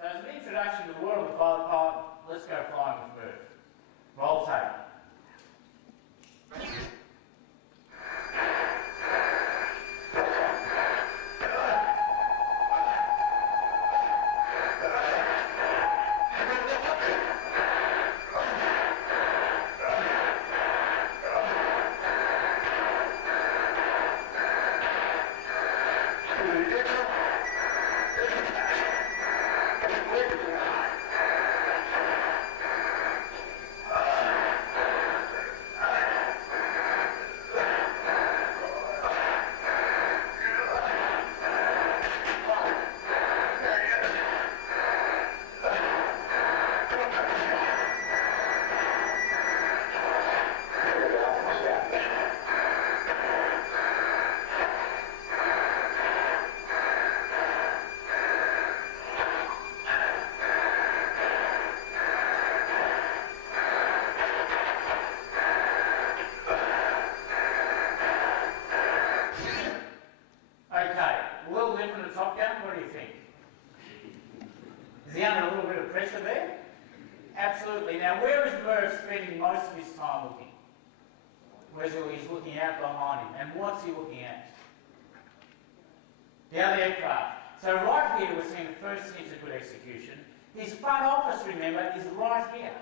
So as an introduction to the world of the fire department, let's go flying with Murph. Roll tape. Okay, a little different to Top Gun, what do you think? Is he under a little bit of pressure there? Absolutely. Now, where is Murph spending most of his time looking? Where's he? He's looking out behind him. And what's he looking at? The other aircraft. So right here, we're seeing the first hint of good execution. His front office, remember, is right here.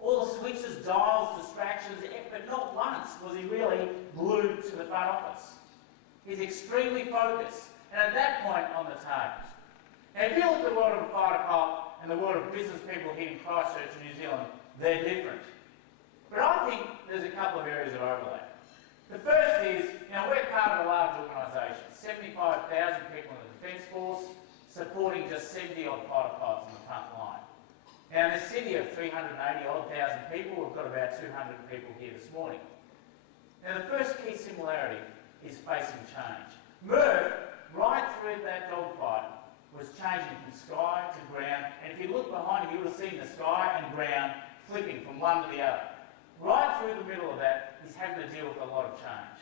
All the switches, dials, distractions, but not once was he really glued to the front office. He's extremely focused, and at that point on the target. Now, if you look at the world of the fire department and the world of business people here in Christchurch, New Zealand, they're different. But I think there's a couple of areas of overlap. The first is, we're part of a large organisation, 75,000 people in the Defence Force, supporting just 70 odd fighter pilots on the front line. Now, in a city of 380 odd thousand people, we've got about 200 people here this morning. Now, the first key similarity is facing change. Murph, right through that dogfight, was changing from sky to ground, and if you look behind him, you would have seen the sky and ground flipping from one to the other. Right through the middle of that, he's having to deal with a lot of change.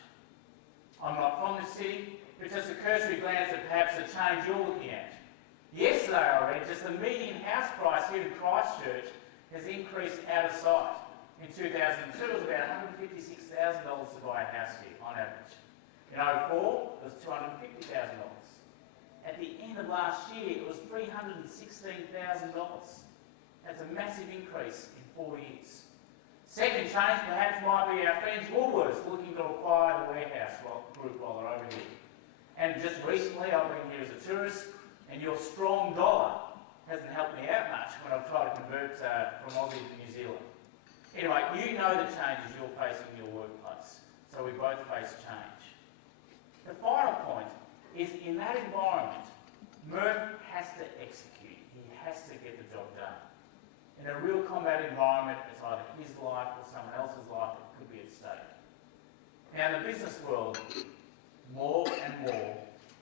I'm not from this city, but just a cursory glance at perhaps the change you're looking at. Yesterday I read just the median house price here in Christchurch has increased out of sight. In 2002 it was about $156,000 to buy a house here on average. In 2004 it was $250,000. At the end of last year it was $316,000. That's a massive increase in 4 years. Second change perhaps might be our friends Woolworths looking to acquire the warehouse group while they're over here. And just recently I've been here as a tourist, and your strong dollar hasn't helped me out much when I've tried to convert from Aussie to New Zealand. Anyway, you know the changes you're facing in your workplace, so we both face change. The final point is, in that environment, Murph has to execute. He has to get the job done. In a real combat environment, it's either his life or someone else's life that could be at stake. Now, in the business world, more and more,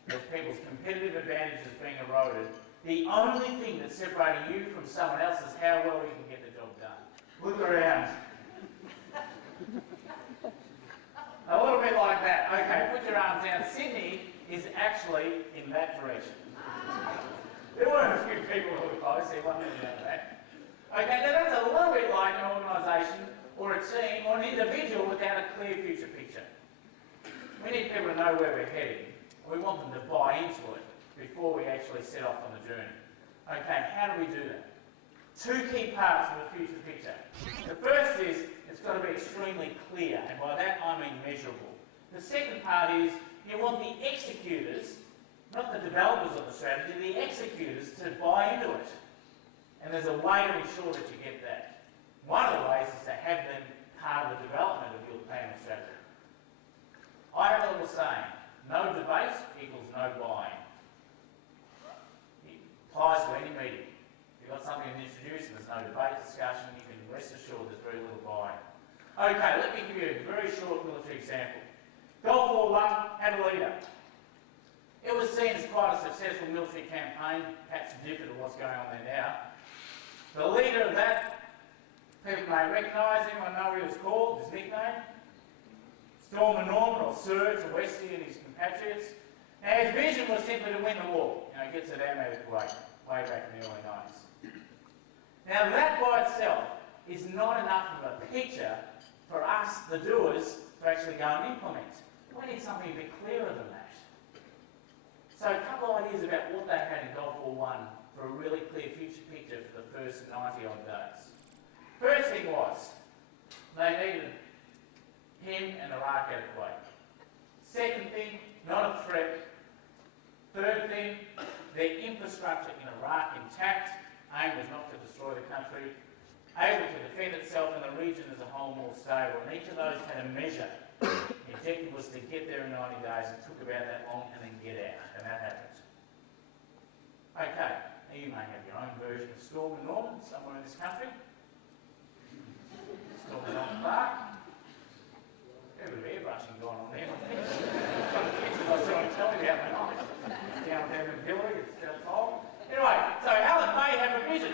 with people's competitive advantages being eroded, the only thing that's separating you from someone else is how well you can get the job done. Look around. A little bit like that. Okay, put your arms down. Sydney is actually in that direction. There were a few people who were close, see one minute out of that. Okay, now that's a little bit like an organisation or a team or an individual without a clear future picture. We need people to know where we're heading. We want them to buy into it before we actually set off on the journey. Okay, how do we do that? Two key parts of the future picture. The first is it's got to be extremely clear, and by that I mean measurable. The second part is you want the executors, not the developers of the strategy, the executors to buy into it. And there's a way to ensure that you get that. One of the ways is to have them part of the development of your plan and strategy. I have a little saying, no debate equals no buying. It applies to any meeting. If you've got something to introduce and there's no debate, discussion, you can rest assured there's very little buying. Okay, let me give you a very short military example. Gulf War I had a leader. It was seen as quite a successful military campaign, perhaps different to what's going on there now. The leader of that, people may recognise him, I know he was called, his nickname, Stormer Norman, or Sir to Westy and his compatriots. Now his vision was simply to win the war, get Saddam out of Kuwait. way back in the early 90s. Now that by itself is not enough of a picture for us, the doers, to actually go and implement. We need something a bit clearer than that. So a couple of ideas about what they had in Gulf War I for a really clear future picture for the first 90 odd days. First thing was, they needed him and Iraq adequate. Second thing, not a threat. Third thing, their infrastructure in Iraq intact. Aim was not to destroy the country. Able to defend itself and the region as a whole more stable. And each of those had a measure. The objective was to get there in 90 days. It took about that long and then get out. And that happened. Okay, now you may have your own version of Storm and Norman somewhere in this country. Storm and Norman Clark. A bit of airbrushing going on there. I was trying to tell you about my night. Down there in Hillary, it's still cold. Anyway, so Helen may have a vision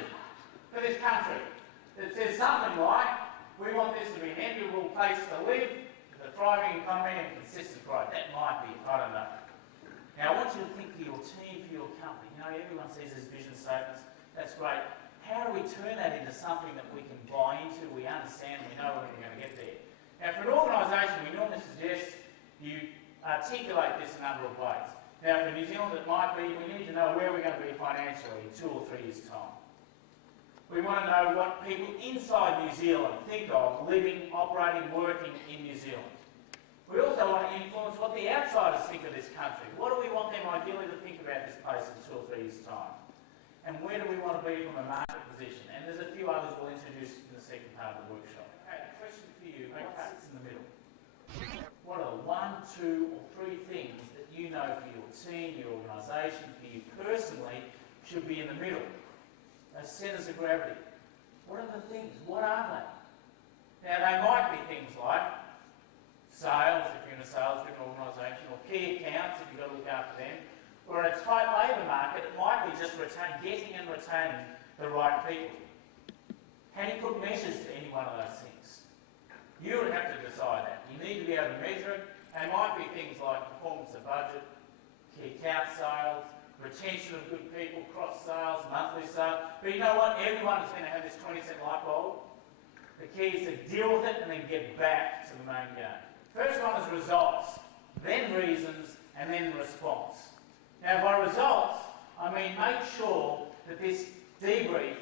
for this country that says something like, we want this to be an enviable place to live, with a thriving economy and consistent growth. That might be, I don't know. Now I want you to think for your team, for your company. You know, everyone sees these vision statements. That's great. How do we turn that into something that we can buy into, we understand, we know when we're going to get there? Now for an organisation, we normally suggest you articulate this a number of ways. Now for New Zealand it might be, we need to know where we're going to be financially in 2 or 3 years' time. We want to know what people inside New Zealand think of living, operating, working in New Zealand. We also want to influence what the outsiders think of this country. What do we want them ideally to think about this place in 2 or 3 years' time? And where do we want to be from a market position? And there's a few others we'll introduce in the second part of the workshop. Okay, a question for you. What sits in the middle? What are the 1, 2 or 3 things that you know for your team, your organisation, for you personally, should be in the middle? Those centres of gravity. What are the things? What are they? Now they might be things like sales, if you're in a sales-driven organisation, or key accounts, if you've got to look after them, or in a tight labour market, it might be just getting and retaining the right people. How do you put measures to any one of those things? You would have to decide that. You need to be able to measure it, and it might be things like performance of budget, key account sales, retention of good people, cross sales, monthly sales. But you know what? Everyone is going to have this 20-cent light bulb. The key is to deal with it and then get back to the main game. First one is results, then reasons, and then response. Now by results, I mean make sure that this debrief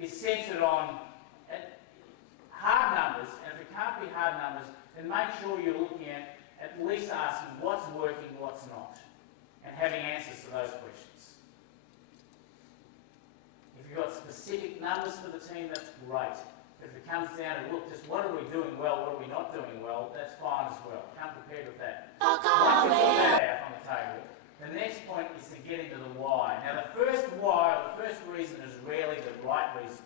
is centred on hard numbers, and if it can't be hard numbers, then make sure you're looking at least asking what's working, what's not, and having answers to those questions. If you've got specific numbers for the team, that's great. But if it comes down to, look, just what are we doing well, what are we not doing well, that's fine as well. Come prepared with that. Once you put that out on the table, the next point is to get into the why. Now the first why, or the first reason, is rarely the right reason.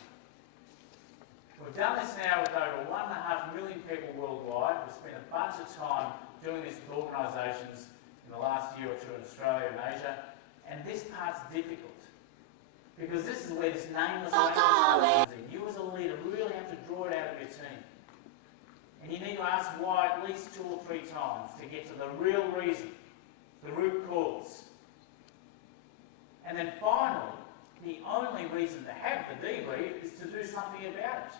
We've done this now with over 1.5 million people worldwide. We've spent a bunch of time doing this with organisations in the last year or two in Australia and Asia, and this part's difficult. Because this is where this nameless language comes in. You as a leader really have to draw it out of your team. And you need to ask why at least 2 or 3 times to get to the real reason, the root cause. And then finally, the only reason to have the debrief is to do something about it.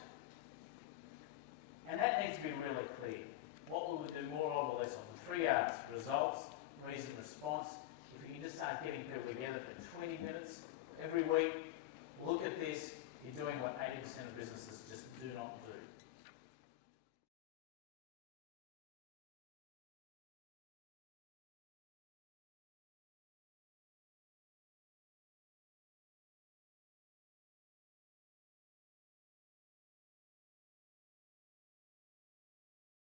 And that needs to be really clear. What will we do more of or less of? The 3 R's: results, reason, response. If you can just start getting people together for 20 minutes every week, look at this, you're doing what 80% of businesses just do not do.